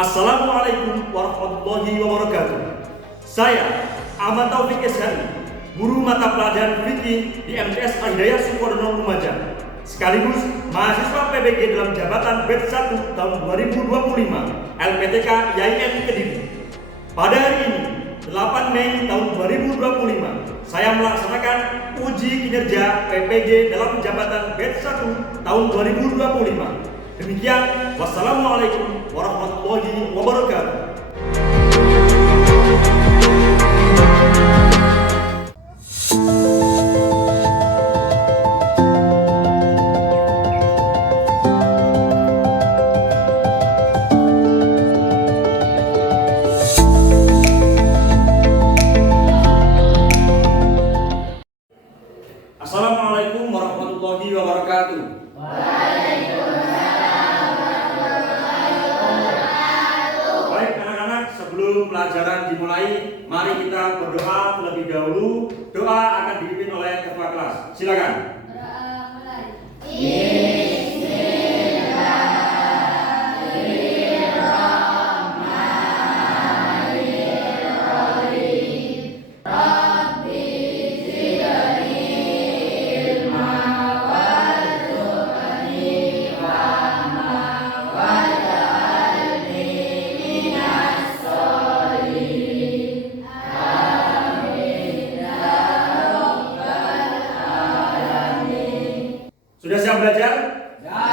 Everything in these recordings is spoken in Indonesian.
Assalamualaikum warahmatullahi wabarakatuh. Saya Ahmad Taufik Eshari, guru mata pelajaran fikih di MTS Al-Hidayah Sukodono Lumajang, sekaligus mahasiswa PBG dalam jabatan batch 1 tahun 2025 LPTK IAIN Kediri. Pada hari ini, 8 Mei tahun 2025, saya melaksanakan uji kinerja PPG dalam jabatan batch 1 tahun 2025. Demikian, wassalamualaikum warahmatullahi wabarakatuh. Assalamualaikum warahmatullahi wabarakatuh. Baik anak-anak, sebelum pelajaran dimulai, mari kita berdoa terlebih dahulu. Doa akan dipimpin oleh ketua kelas. Silakan. Sudah siap belajar? Ya.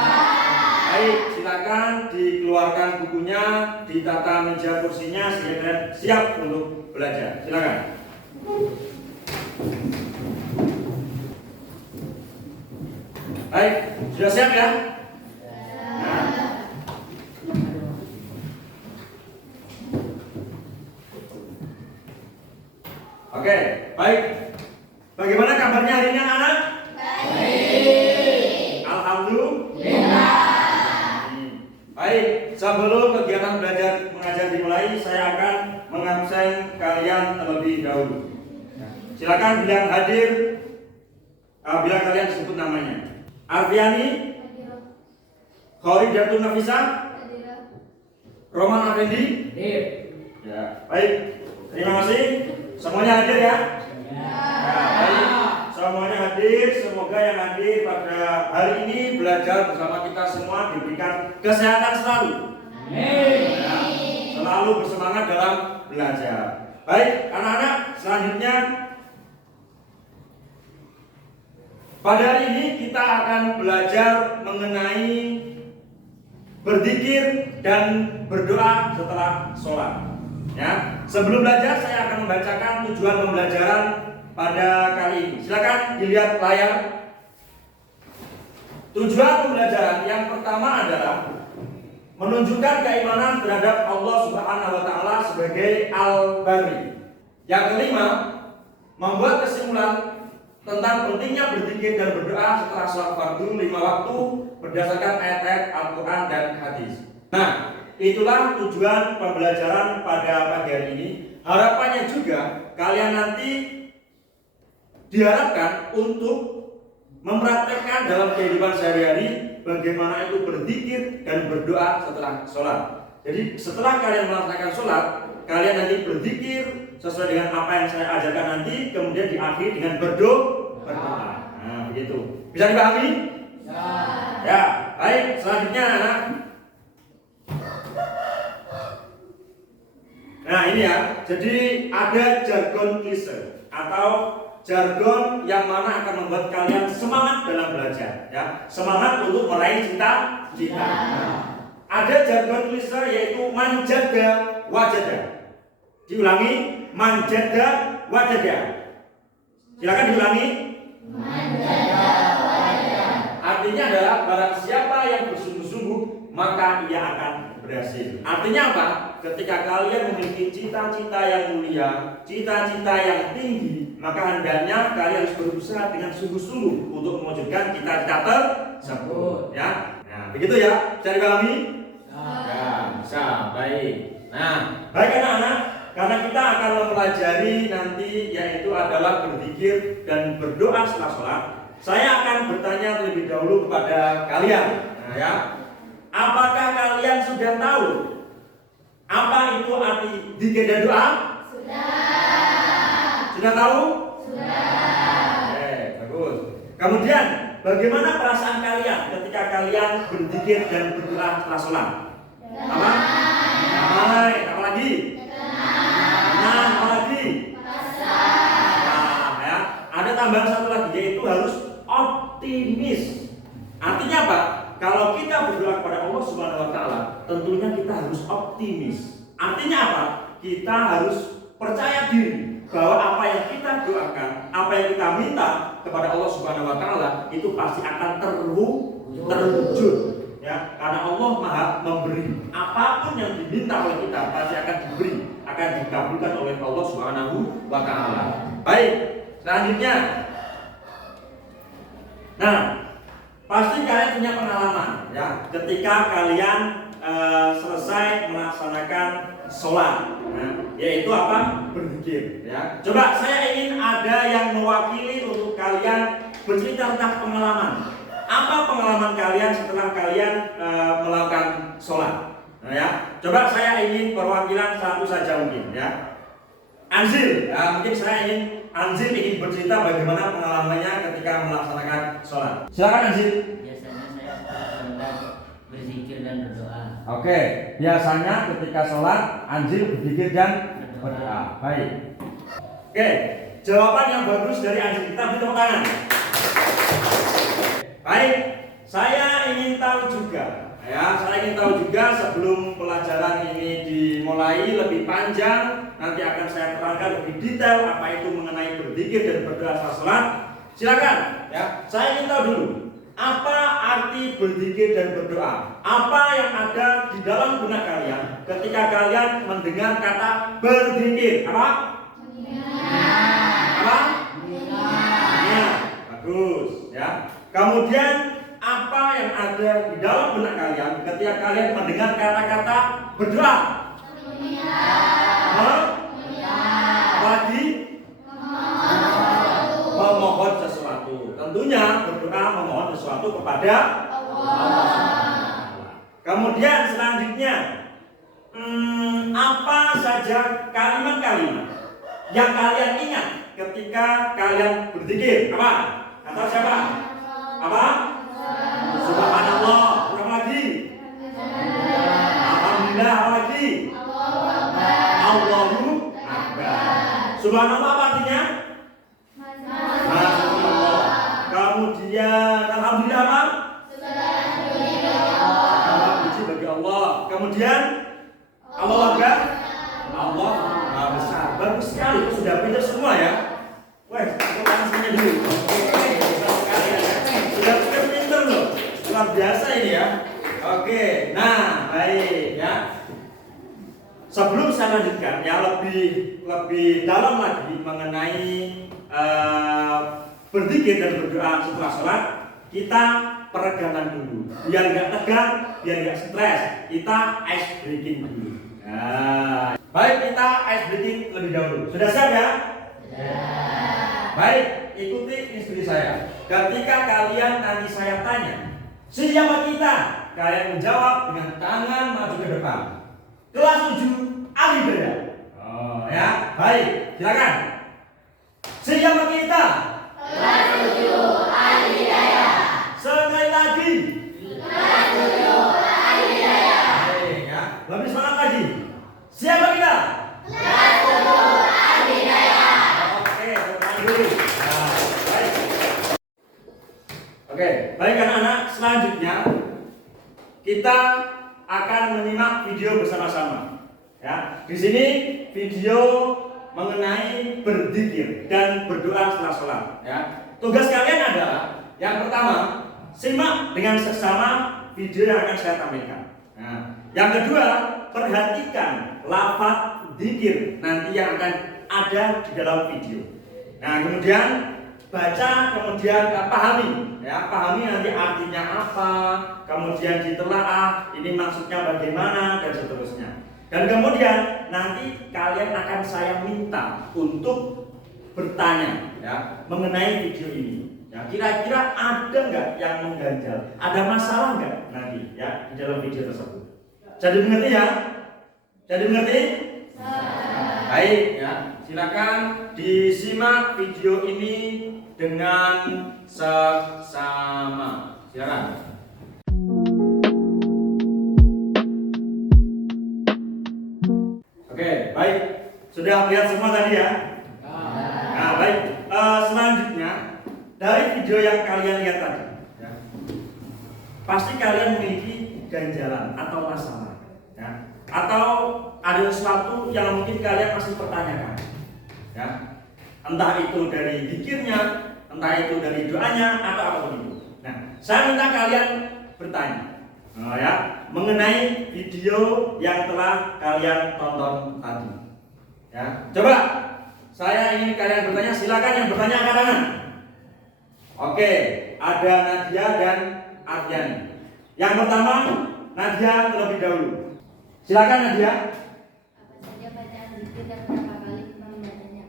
Baik, silakan dikeluarkan bukunya, ditata meja kursinya sehingga siap untuk belajar. Silakan. Baik, sudah siap ya? Nah. Oke, baik. Bagaimana kabarnya hari ini anak-anak? Baik, sebelum kegiatan belajar mengajar dimulai, saya akan mengabsen kalian terlebih dahulu. Silakan bilang hadir, bila kalian sebut namanya. Arfiani, Khoridatun Nafisa, Roman Afendi. Ya, baik. Terima kasih. Semuanya hadir ya? Ya, baik. Semuanya hadir, semoga yang hadir pada hari ini belajar bersama kita semua diberikan kesehatan selalu. Ya, selalu bersemangat dalam belajar. Baik, anak-anak, selanjutnya pada hari ini kita akan belajar mengenai berzikir dan berdoa setelah sholat. Ya, sebelum belajar saya akan membacakan tujuan pembelajaran pada kali ini. Silakan dilihat layar. Tujuan pembelajaran yang pertama adalah menunjukkan keimanan terhadap Allah Subhanahu wa taala sebagai Al-Bari. Yang kelima, membuat kesimpulan tentang pentingnya berzikir dan berdoa setelah sholat fardu 5 waktu berdasarkan ayat-ayat Al-Qur'an dan hadis. Nah, itulah tujuan pembelajaran pada pagi hari ini. Harapannya juga kalian nanti diharapkan untuk mempraktekkan dalam kehidupan sehari-hari bagaimana itu berzikir dan berdoa setelah sholat. Jadi setelah kalian melaksanakan sholat, kalian nanti berzikir sesuai dengan apa yang saya ajarkan nanti, kemudian diakhiri dengan berdoa. Nah, begitu. Bisa dipahami? Ya. Baik, selanjutnya anak. Nah ini ya, jadi ada jargon klise atau jargon yang mana akan membuat kalian semangat dalam belajar, ya, semangat untuk meraih cita-cita. Ada jargon klise yaitu manjada wajada. Diulangi, manjada wajada. Silakan diulangi. Manjada wajada. Artinya adalah barang siapa yang bersungguh-sungguh maka ia akan berhasil. Artinya apa? Ketika kalian memiliki cita-cita yang mulia, cita-cita yang tinggi, maka hendaknya kalian harus berusaha dengan sungguh-sungguh untuk mewujudkan cita-cita tersebut. Ya, nah begitu ya. Bisa dipahami? Ya, bisa. Baik. Nah, baik anak-anak, karena kita akan mempelajari nanti yaitu adalah berzikir dan berdoa setelah sholat. Saya akan bertanya terlebih dahulu kepada kalian. Nah, ya, apakah kalian sudah tahu Apa itu arti zikir dan doa? Sudah tahu? Oke, bagus. Kemudian, bagaimana perasaan kalian ketika kalian berzikir dan berdoa setelah sholat? Apa? Damai. Apa lagi? Tenang. Apa lagi? Nah, ya. Ada tambahan satu lagi, yaitu harus optimis. Artinya apa? Kalau kita berdoa kepada Allah Subhanahu wa taala, tentunya kita harus optimis. Artinya apa? Kita harus percaya diri bahwa apa yang kita doakan, apa yang kita minta kepada Allah Subhanahu wa taala itu pasti akan terwujud. Ya, karena Allah Maha memberi. Apapun yang diminta oleh kita pasti akan diberi, akan dikabulkan oleh Allah Subhanahu wa taala. Baik, selanjutnya. Nah, pasti kalian punya pengalaman ya, ketika kalian selesai melaksanakan sholat, yaitu apa? Berzikir. Ya. Coba saya ingin ada yang mewakili untuk kalian bercerita tentang pengalaman. Apa pengalaman kalian setelah kalian melakukan sholat? Nah, ya. Coba saya ingin perwakilan satu saja mungkin ya. Anzil, ya, mungkin saya ingin Anzil ingin bercerita bagaimana pengalamannya ketika melaksanakan sholat. Silakan Anzil. Biasanya saya sholat berzikir dan berdoa. Oke, biasanya ketika sholat Anzil berzikir dan berdoa. Baik. Oke, jawaban yang bagus dari Anzil. Kita beri tepuk tangan. Baik, saya ingin tahu juga. Ya, saya ingin tahu juga sebelum pelajaran ini dimulai lebih panjang, nanti akan saya terangkan lebih detail apa itu mengenai berzikir dan berdoa setelah sholat. Silakan, ya. Saya ingin tahu dulu apa arti berzikir dan berdoa. Apa yang ada di dalam benak kalian ketika kalian mendengar kata berzikir? Apa? Apa? Ya, bagus, ya. Kemudian apa yang ada di dalam benak kalian ketika kalian mendengar kata-kata berdoa? Apalagi? Memohon sesuatu. Tentunya berdoa memohon sesuatu kepada Allah. Kemudian selanjutnya, apa saja kalimat-kalimat yang kalian ingat ketika kalian berzikir? Apa? Kata siapa? Apa? Subhanallah. Apa lagi? Alhamdulillah. Apa lagi? Allahu Akbar. Subhanallah apa artinya? Masya. Kemudian alhamdulillah apa? Puji bagi Allah. Kemudian Allahu Akbar. Allah Maha Besar. Bagus sekali. Sudah pintar semua ya. Wah, tepuk tangannya dulu. Sudah pintar loh. Luar biasa ini ya. Oke, nah baik ya. Sebelum saya lanjutkan ya lebih dalam lagi mengenai berzikir dan berdoa setelah sholat, kita peregangan dulu. Biar nggak tegang, biar nggak stres, kita ice breaking dulu. Nah, baik kita ice breaking lebih dahulu. Sudah siap ya? Baik, ikuti instruksi saya. Ketika kalian nanti saya tanya, siapa kita? Kalian menjawab dengan tangan maju ke depan. Kelas 7 ahli beda. Oh ya, baik, silakan. Siapa kita? Kelas 7 ahli daya. Sekali lagi. Kelas 7 ahli daya. Baik ya, lebih semangat lagi. Siapa kita? Kelas 7 ahli daya. Oke, tenang dulu. Nah, baik. Oke, baik anak-anak, selanjutnya kita akan menyimak video bersama-sama. Ya, di sini video mengenai berzikir dan berdoa setelah sholat. Ya, tugas kalian adalah yang pertama, simak dengan seksama video yang akan saya tampilkan. Nah, yang kedua, perhatikan lafaz zikir nanti yang akan ada di dalam video. Nah, kemudian baca, kemudian pahami, ya pahami nanti artinya apa, kemudian ditelaah ini maksudnya bagaimana dan seterusnya. Dan kemudian nanti kalian akan saya minta untuk bertanya ya mengenai video ini. Ya, kira-kira ada nggak yang mengganjal, ada masalah nggak nanti ya di dalam video tersebut. Jadi mengerti ya? Jadi mengerti? Baik ya. Silakan disimak video ini dengan seksama. Silakan. Oke, baik. Sudah lihat semua tadi ya? Nah, baik. Selanjutnya dari video yang kalian lihat tadi, ya, pasti kalian memiliki ganjalan atau masalah, ya, atau ada sesuatu yang mungkin kalian masih pertanyakan, ya, entah itu dari zikirnya, entah itu dari doanya atau apapun itu. Nah, saya minta kalian bertanya, ya, mengenai video yang telah kalian tonton tadi. Ya, coba saya ingin kalian bertanya, silakan yang bertanya angkat tangan. Oke, ada Nadia dan Ardiani. Yang pertama, Nadia terlebih dahulu. Silakan Nadia. Apa saja bacaan zikir dan berapa kali membacanya?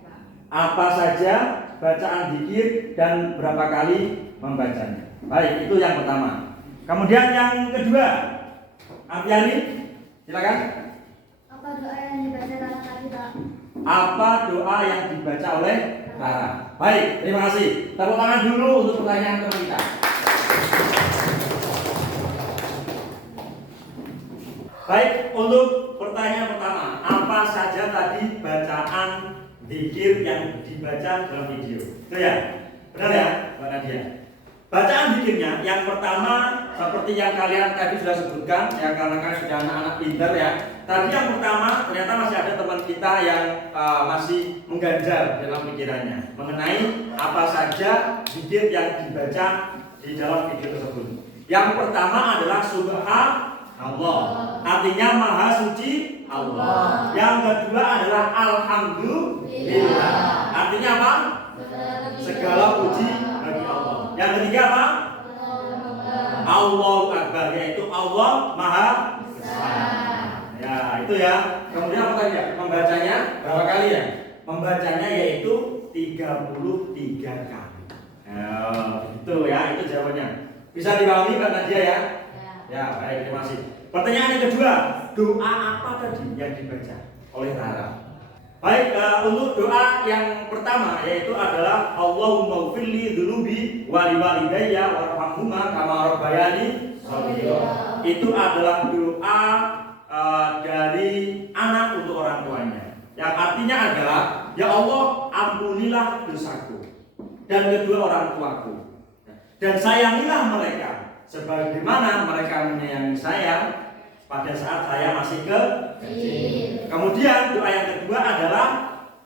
Apa saja bacaan zikir dan berapa kali membacanya. Baik, itu yang pertama. Kemudian yang kedua, Ardiani, silakan. Apa doa yang dibaca Rara tadi, Pak? Apa doa yang dibaca oleh Rara? Baik, terima kasih. Tepuk tangan dulu untuk pertanyaan teman kita. Baik, untuk pertanyaan pertama, apa saja tadi bacaan zikir yang dibaca dalam video? Itu ya? Benar ya, Mbak Nadia? Bacaan zikirnya yang pertama seperti yang kalian tadi sudah sebutkan ya, karena kalian sudah anak-anak pintar ya. Tadi yang pertama ternyata masih ada teman kita yang masih mengganjal dalam pikirannya mengenai apa saja zikir yang dibaca di dalam video tersebut. Yang pertama adalah Subhanallah, artinya Maha Suci Allah. Yang kedua adalah Alhamdulillah, artinya apa? Segala puji bagi Allah. Yang ketiga apa? Allahu Akbar, yaitu Allah Maha Besar. Ya, itu ya. Kemudian apa tadi ya? Membacanya berapa kali ya? Membacanya yaitu 33 kali. Itu ya, itu jawabannya. Bisa dipahami Mbak Nadia ya? Ya, baik, terima kasih. Pertanyaan yang kedua, doa apa tadi yang dibaca oleh Rara? Baik, untuk doa yang pertama yaitu adalah Allahumma ghfirli dzunubi wa liwalidayya warhamhuma kama rabbayani shaghira. Itu adalah doa dari anak untuk orang tuanya. Yang artinya adalah, ya Allah, ampunilah dosaku dan kedua orang tuaku, dan sayangilah mereka sebagaimana mereka menyayangi saya pada saat saya masih kecil. Kemudian doa yang kedua adalah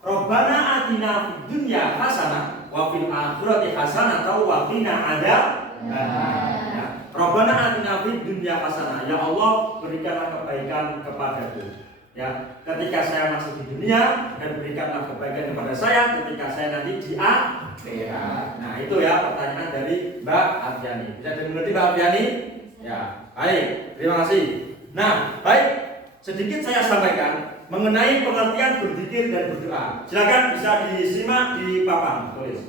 Rabbana atina fid dunya hasanah wa fil akhirati hasanah wa qina adzabannar. Rabbana atina fid dunya hasanah, ya Allah, berikanlah kebaikan kepadaku ya ketika saya masih di dunia, dan berikanlah kebaikan kepada saya ketika saya nanti di akhirat. Nah, itu ya pertanyaan dari Mbak Ardiani. Bisa dimengerti Mbak Ardiani? Ya, baik. Terima kasih. Nah, baik, sedikit saya sampaikan mengenai pengertian berzikir dan berdoa. Silakan bisa disimak di papan tulis.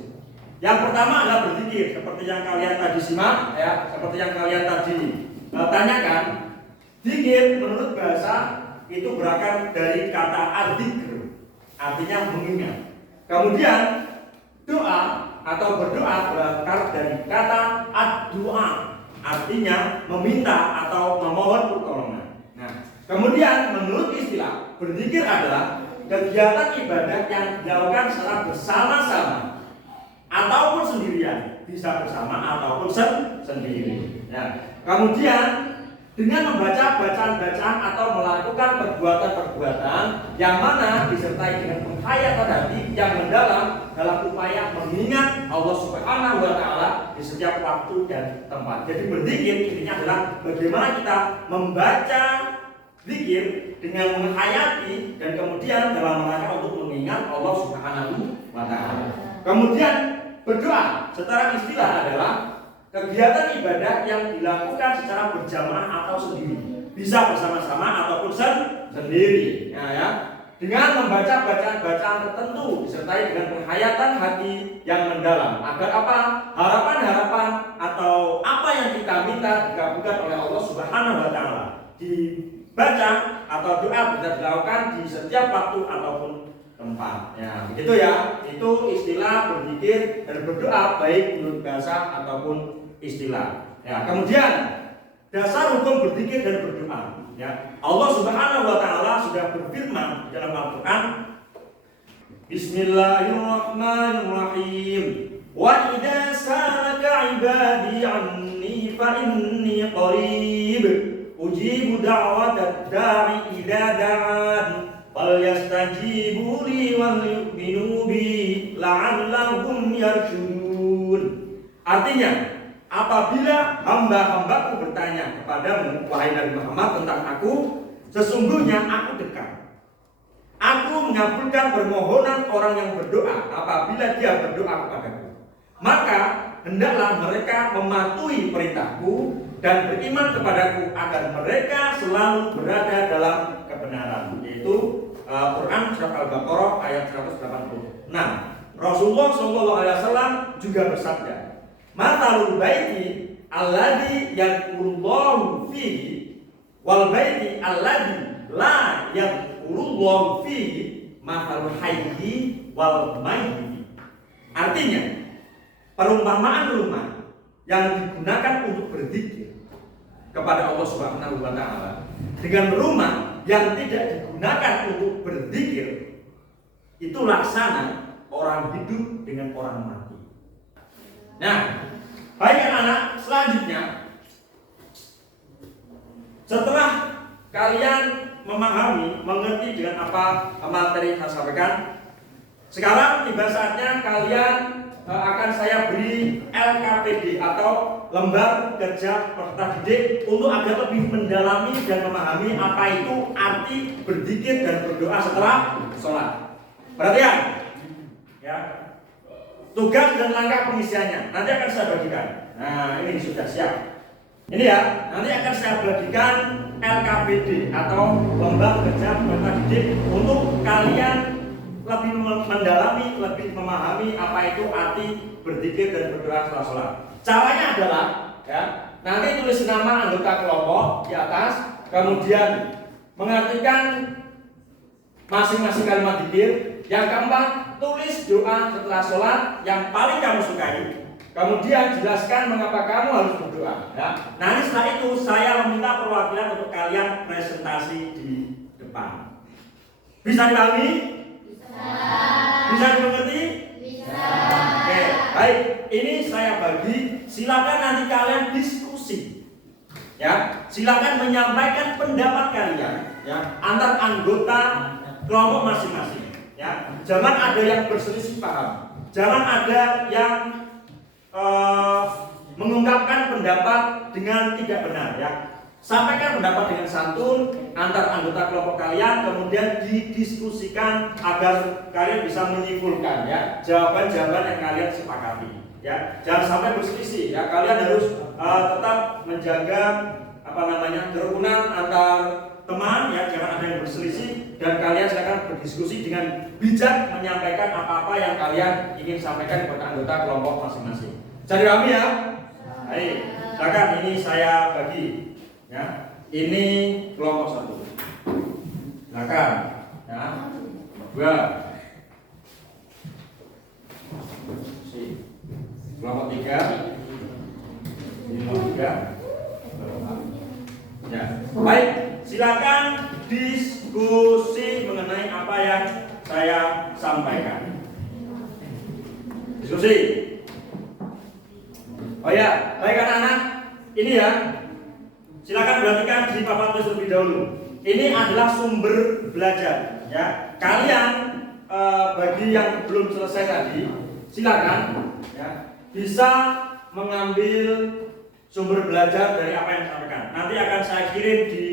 Yang pertama adalah berzikir, seperti yang kalian tadi simak, ya, seperti yang kalian tadi tanyakan. Zikir menurut bahasa itu berakar dari kata adzikr, artinya mengingat. Kemudian doa atau berdoa berakar dari kata ad-doa, artinya meminta atau memohon pertolongan. Nah, kemudian menurut istilah, berzikir adalah kegiatan ibadah yang dilakukan secara bersama-sama ataupun sendirian, bisa bersama ataupun sendiri. Nah, kemudian dengan membaca bacaan-bacaan atau melakukan perbuatan-perbuatan yang mana disertai dengan penghayatan hati yang mendalam dalam upaya mengingat Allah Subhanahu wa Ta'ala di setiap waktu dan tempat. Jadi berzikir intinya adalah bagaimana kita membaca zikir dengan menghayati dan kemudian dalam rangka untuk mengingat Allah Subhanahu wa Ta'ala. Kemudian berdoa secara istilah adalah kegiatan ibadah yang dilakukan secara berjamaah atau sendiri, bisa bersama-sama ataupun sendiri. Ya. Dengan membaca bacaan-bacaan tertentu disertai dengan penghayatan hati yang mendalam, agar apa? Harapan-harapan atau apa yang kita minta dikabulkan oleh Allah Subhanahu wa Ta'ala dibaca atau doa bisa dilakukan di setiap waktu ataupun tempat. Ya, begitu ya. Itu istilah berzikir dan berdoa baik menurut bahasa ataupun istilah. Ya, kemudian dasar hukum berzikir dan berdoa. Ya, Allah Subhanahu wa taala sudah berfirman dalam Al-Qur'an, Bismillahirrahmanirrahim. Wa idza salaka 'ibadi 'anni fa inni qarib ujibu da'watad da'i idza da'an falyastajibu li wal yu'minu bi la'allahum yarshudun. Artinya, apabila hamba-hambaku bertanya kepadamu, wahai Nabi Muhammad, tentang aku, sesungguhnya aku dekat. Aku mengabulkan permohonan orang yang berdoa apabila dia berdoa kepadaku. Maka hendaklah mereka mematuhi perintahku dan beriman kepadaku agar mereka selalu berada dalam kebenaran. Yaitu Quran surat Al-Baqarah ayat 186. Rasulullah SAW juga bersabda, Matalul baiti alladhi yadkurullahu fihi wal baiti alladhi la yadkurullahu fihi matalul hayyi wal mayyiti. Artinya, perumpamaan rumah yang digunakan untuk berzikir kepada Allah Subhanahu wa taala dengan rumah yang tidak digunakan untuk berzikir itu laksana orang hidup dengan orang mati. Nah, baik anak-anak, selanjutnya setelah kalian memahami, mengerti dengan apa materi yang saya sampaikan, sekarang tiba saatnya kalian akan saya beri LKPD atau lembar kerja peserta didik untuk agar lebih mendalami dan memahami apa itu arti berzikir dan berdoa setelah sholat. Perhatian, ya. Tugas dan langkah pengisiannya nanti akan saya bagikan. Nah, ini sudah siap. Ini ya, nanti akan saya bagikan LKPD atau lembar kerja peserta didik untuk kalian lebih mendalami, lebih memahami apa itu arti berzikir dan berdoa setelah sholat. Caranya adalah, ya, nanti tulis nama anggota kelompok di atas, kemudian mengartikan masing-masing kalimat zikir. Yang keempat, tulis doa setelah sholat yang paling kamu sukai. Kemudian jelaskan mengapa kamu harus berdoa. Ya. Nanti setelah itu saya meminta perwakilan untuk kalian presentasi di depan. Bisa dipahami? Bisa dimengerti? Bisa. Oke, baik. Ini saya bagi. Silakan nanti kalian diskusi. Ya, silakan menyampaikan pendapat kalian. Ya, antar anggota kelompok masing-masing. Ya, jangan ada yang berselisih paham. Jangan ada yang mengungkapkan pendapat dengan tidak benar. Ya. Sampaikan pendapat dengan santun antar anggota kelompok kalian, kemudian didiskusikan agar kalian bisa menyimpulkan ya jawaban-jawaban yang kalian sepakati. Ya, jangan sampai berselisih. Ya, kalian harus tetap menjaga kerukunan antar teman. Ya, jangan ada yang berselisih dan kalian silakan berdiskusi dengan bijak menyampaikan apa-apa yang kalian ingin sampaikan kepada anggota kelompok masing-masing. Jadi kami ya. Baik, silakan ini saya bagi. Ya, ini kelompok 1. Silakan. Ya. 2. Kelompok 3. Ini kelompok 3. Ya. Baik, silakan diskusi mengenai apa yang saya sampaikan. Diskusi. Oh ya, baik anak-anak. Ini ya. Silakan perhatikan di papan tulis terlebih dahulu. Ini adalah sumber belajar. Ya, kalian bagi yang belum selesai tadi, silakan ya, bisa mengambil sumber belajar dari apa yang disampaikan. Nanti akan saya kirim di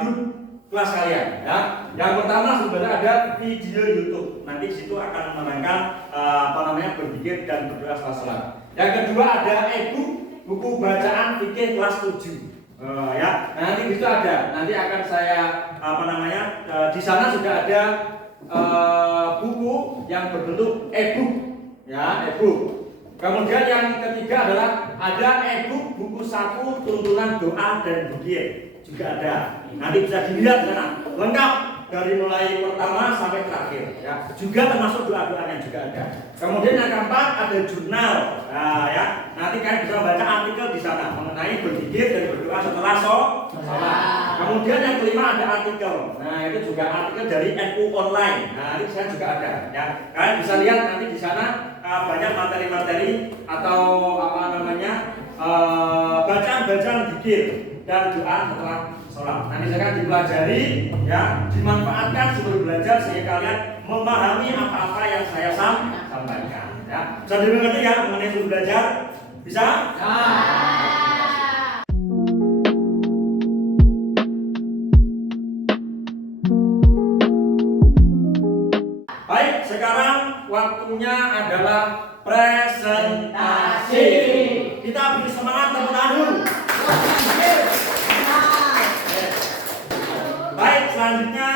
grup kelas kalian. Ya, yang pertama sebenarnya ada video YouTube. Nanti situ akan menerangkan berzikir dan berdoa setelah sholat. Yang kedua ada e-book buku bacaan fikih kelas 7. Ya, nanti itu ada. Nanti akan saya di sana sudah ada buku yang berbentuk e-book, ya, e-book. Kemudian yang ketiga adalah ada e-book buku saku tuntunan doa dan zikir juga ada. Nanti bisa dilihat di sana lengkap dari mulai pertama sampai terakhir ya. Juga termasuk doa-doanya juga ada. Kemudian yang keempat ada jurnal. Nah, ya. Nanti kalian bisa baca artikel di sana mengenai berzikir dan berdoa setelah sholat. Kemudian yang kelima ada artikel. Nah, itu juga artikel dari NU online. Nah, ini saya juga ada ya. Kalian bisa lihat nanti di sana banyak materi-materi atau apa namanya bacaan-bacaan zikir dan doa setelah sholat. Nanti saya akan dipelajari ya, dimanfaatkan sebelum belajar sehingga kalian memahami apa-apa yang saya sampaikan ya. Bisa dimengerti ya mengenai sebelum belajar? Bisa? Baik, sekarang waktunya adalah presentasi. Kita beri semangat tepuk tangan dulu. Baik, selanjutnya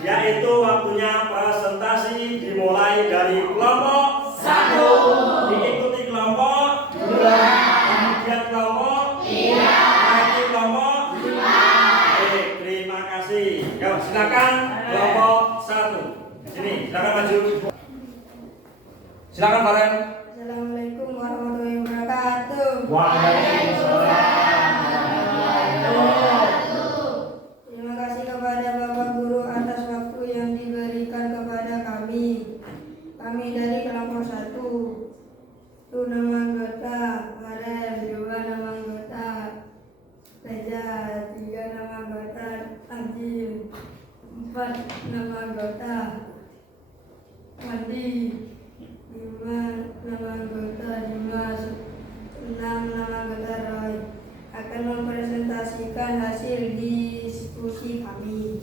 yaitu waktunya presentasi dimulai dari kelompok 1, diikuti kelompok 2, kemudian kelompok 3, lagi kelompok 5. Baik, terima kasih. Yuk, silakan kelompok 1. Sini, silakan maju. Silakan Farel. Assalamualaikum warahmatullahi wabarakatuh. Waalaikumsalam. Terima kasih kepada Bapak Guru atas waktu yang diberikan kepada kami. Kami dari kelompok 1. Itu nama anggota Farel, 2 nama anggota Reza, 3 nama anggota Anjil, 4 nama anggota Mandi, 5 nama anggota Dimas, 6 nama anggota Roy. Akan mempresentasikan hasil diskusi kami.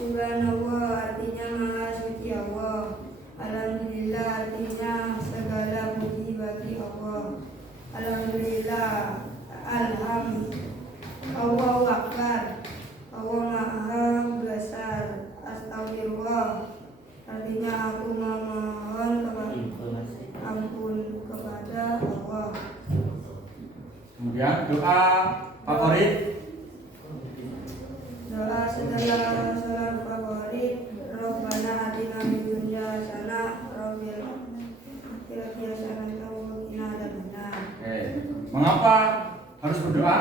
Subhanallah artinya Maha Suci Allah. Alhamdulillah artinya segala puji bagi Allah. Alhamdulillah, Allahu Akbar, Allah Maha Besar. Astagfirullah artinya aku memohon ampun kepada Allah. Kemudian doa favorit. Doa setelah sholat favorit, Rabbana atina fid dunya hasanah wa fil akhirati hasanah wa qina adzabannar. Mengapa harus berdoa?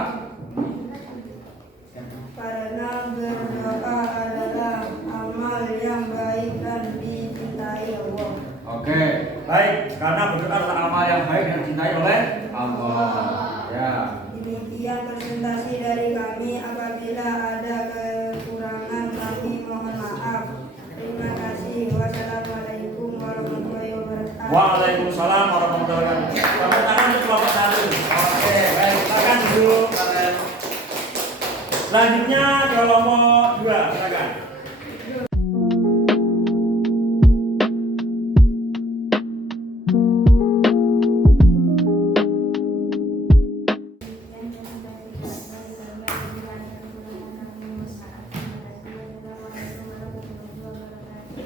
Karena berdoa adalah amal yang baik dan dicintai Allah. Oke, baik. Karena berdoa adalah amal yang baik dan dicintai oleh Allah. Ya. Demikian presentasi dari kami. Apabila ada kekurangan kami mohon maaf. Terima kasih. Wassalamualaikum warahmatullahi wabarakatuh. Waalaikumsalam warahmatullahi wabarakatuh. Tepuk tangan untuk kelompok 1. Oke, baik. Silakan duduk. Selanjutnya kelompok 2, silakan.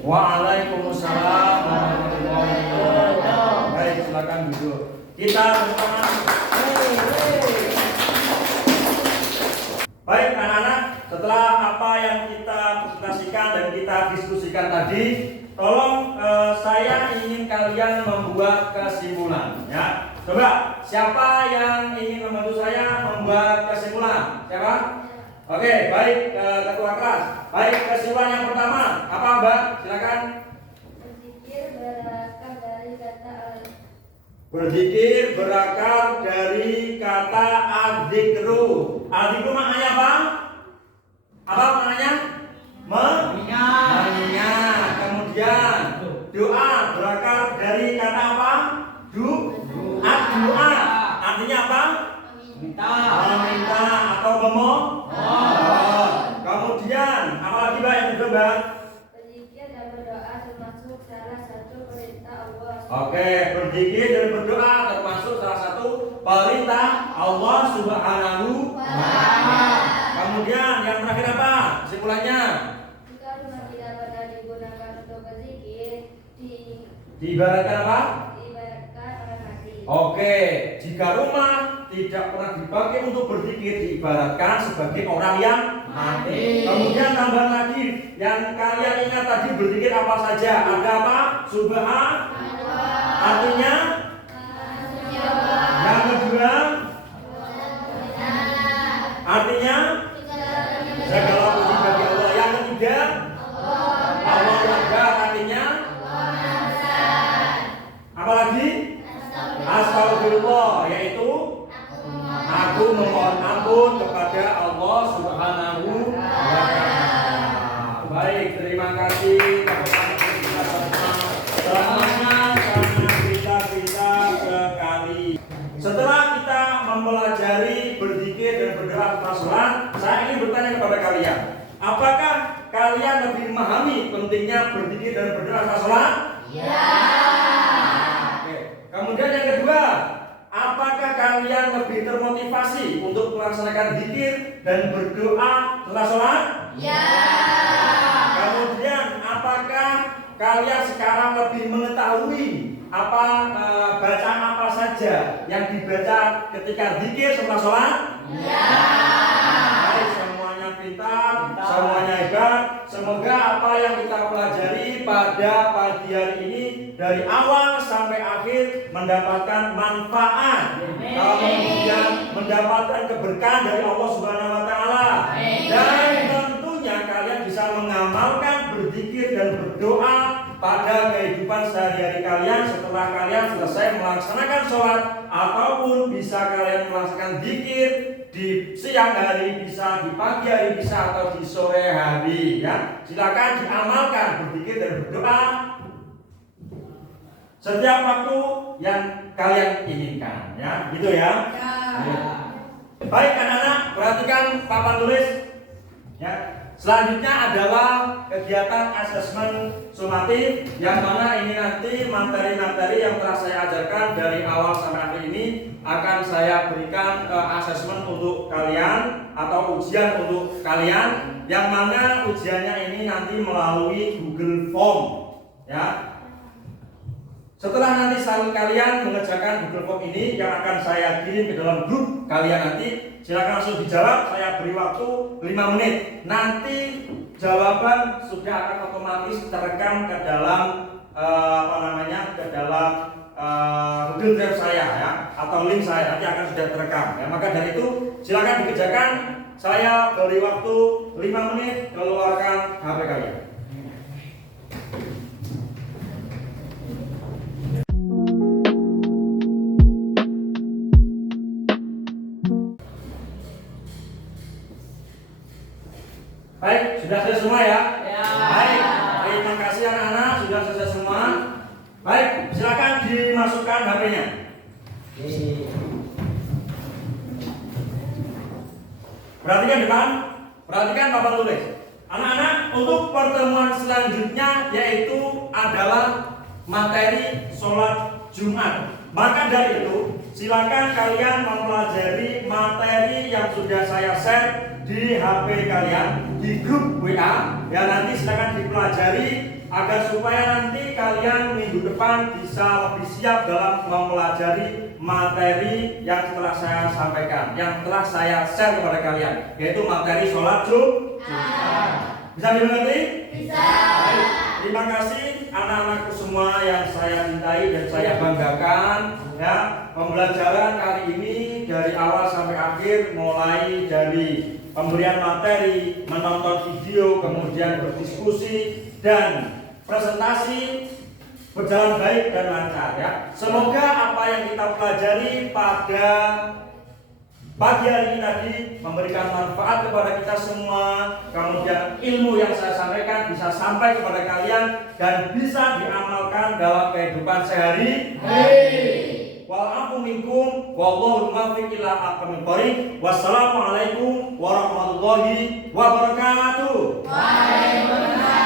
Waalaikumsalam warahmatullahi wabarakatuh. Baik, silakan duduk. Kita bersama. Baik anak-anak, setelah apa yang kita presentasikan dan kita diskusikan tadi, tolong saya ingin kalian membuat kesimpulan ya. Coba, siapa yang ingin membantu saya membuat kesimpulan? Siapa? Oke, baik ketua kelas. Baik, kesimpulan yang pertama, apa Mbak? Silakan. Berzikir berakar dari kata adzikru. Adzikru maknanya apa? Apa maknanya? Mengingat. Kemudian doa berakar dari kata apa? Doa. Artinya apa? Meminta atau memohon. Kemudian apa lagi Mbak yang kedua Mbak? Berzikir dan berdoa termasuk salah satu perintah Allah. Oke, berzikir dan berdoa termasuk salah satu perintah Allah Subhanahu wa Ta'ala. Kemudian yang terakhir apa? Kesimpulannya? Jika rumah tidak pernah digunakan untuk berzikir, Diibaratkan apa? diibaratkan orang mati. Oke, jika rumah tidak pernah dipakai untuk berzikir diibaratkan sebagai orang yang mati. Kemudian tambahan lagi yang kalian ingat tadi berzikir apa saja? Ada apa? Subhan. Artinya? Yang kedua? Artinya? Segala puji bagi Allah. Yang ketiga? Allah Akbar. Artinya? Apa lagi? Astagfirullah, yaitu aku memohon ampun kepada Allah Subhanahu wa Ta'ala. Baik, terima kasih teman-teman kita semua. Semangat karena kita sekali. Setelah kita mempelajari berzikir dan berdoa setelah sholat, saya ingin bertanya kepada kalian, apakah kalian lebih memahami pentingnya berzikir dan berdoa setelah sholat? Ya. Kemudian yang kedua, apakah kalian lebih termotivasi untuk melaksanakan zikir dan berdoa setelah sholat? Ya. Kemudian apakah kalian sekarang lebih mengetahui bacaan apa saja yang dibaca ketika zikir setelah sholat? Ya. Baik, semuanya pintar, semuanya hebat. Semoga apa yang kita pelajari pada pagi hari ini dari awal sampai akhir mendapatkan manfaat, kemudian mendapatkan keberkahan dari Allah Subhanahu wa Ta'ala, dan tentunya kalian bisa mengamalkan berzikir dan berdoa pada kehidupan sehari-hari kalian setelah kalian selesai melaksanakan sholat, ataupun bisa kalian melaksanakan zikir di siang hari, bisa di pagi hari, bisa atau di sore hari, ya. Silakan diamalkan berzikir dan berdoa setiap waktu yang kalian inginkan, ya, gitu ya. Ya. Baik anak-anak, perhatikan papan tulis. Ya. Selanjutnya adalah kegiatan asesmen sumatif, yang mana ini nanti materi-materi yang telah saya ajarkan dari awal sampai akhir ini akan saya berikan asesmen untuk kalian atau ujian untuk kalian, yang mana ujiannya ini nanti melalui Google Form, ya. Setelah nanti kalian mengerjakan Google Form ini yang akan saya kirim ke dalam grup kalian nanti, silakan langsung dijawab. Saya beri waktu 5 menit. Nanti jawaban sudah akan otomatis terekam ke dalam ke dalam Google Drive saya, ya, atau link saya nanti akan sudah terekam. Ya, maka dari itu silakan dikerjakan. Saya beri waktu 5 menit, keluarkan HP kalian. Baik, sudah selesai semua ya? Ya. Baik, terima kasih anak-anak, sudah selesai semua. Baik, silakan dimasukkan HP-nya. Perhatikan depan, perhatikan papan tulis. Anak-anak, untuk pertemuan selanjutnya yaitu adalah materi sholat Jumat. Maka dari itu, silakan kalian mempelajari materi yang sudah saya share di HP kalian, di grup WA, ya. Nanti silakan dipelajari agar supaya nanti kalian minggu depan bisa lebih siap dalam mempelajari materi yang telah saya sampaikan, yang telah saya share kepada kalian, yaitu materi sholat Jumat. Bisa dimengerti? Bisa. Baik. Terima kasih anak-anakku semua yang saya cintai dan saya banggakan, ya. Pembelajaran kali ini dari awal sampai akhir, mulai dari pemberian materi, menonton video, kemudian berdiskusi dan presentasi berjalan baik dan lancar, ya. Semoga apa yang kita pelajari pada pagi hari ini tadi memberikan manfaat kepada kita semua. Kemudian ilmu yang saya sampaikan bisa sampai kepada kalian dan bisa diamalkan dalam kehidupan sehari-hari. Wa'afu minkum wallahu muwaffiq ila aqwamit thoriq. Wassalamualaikum warahmatullahi wabarakatuh. Waalaikumsalam.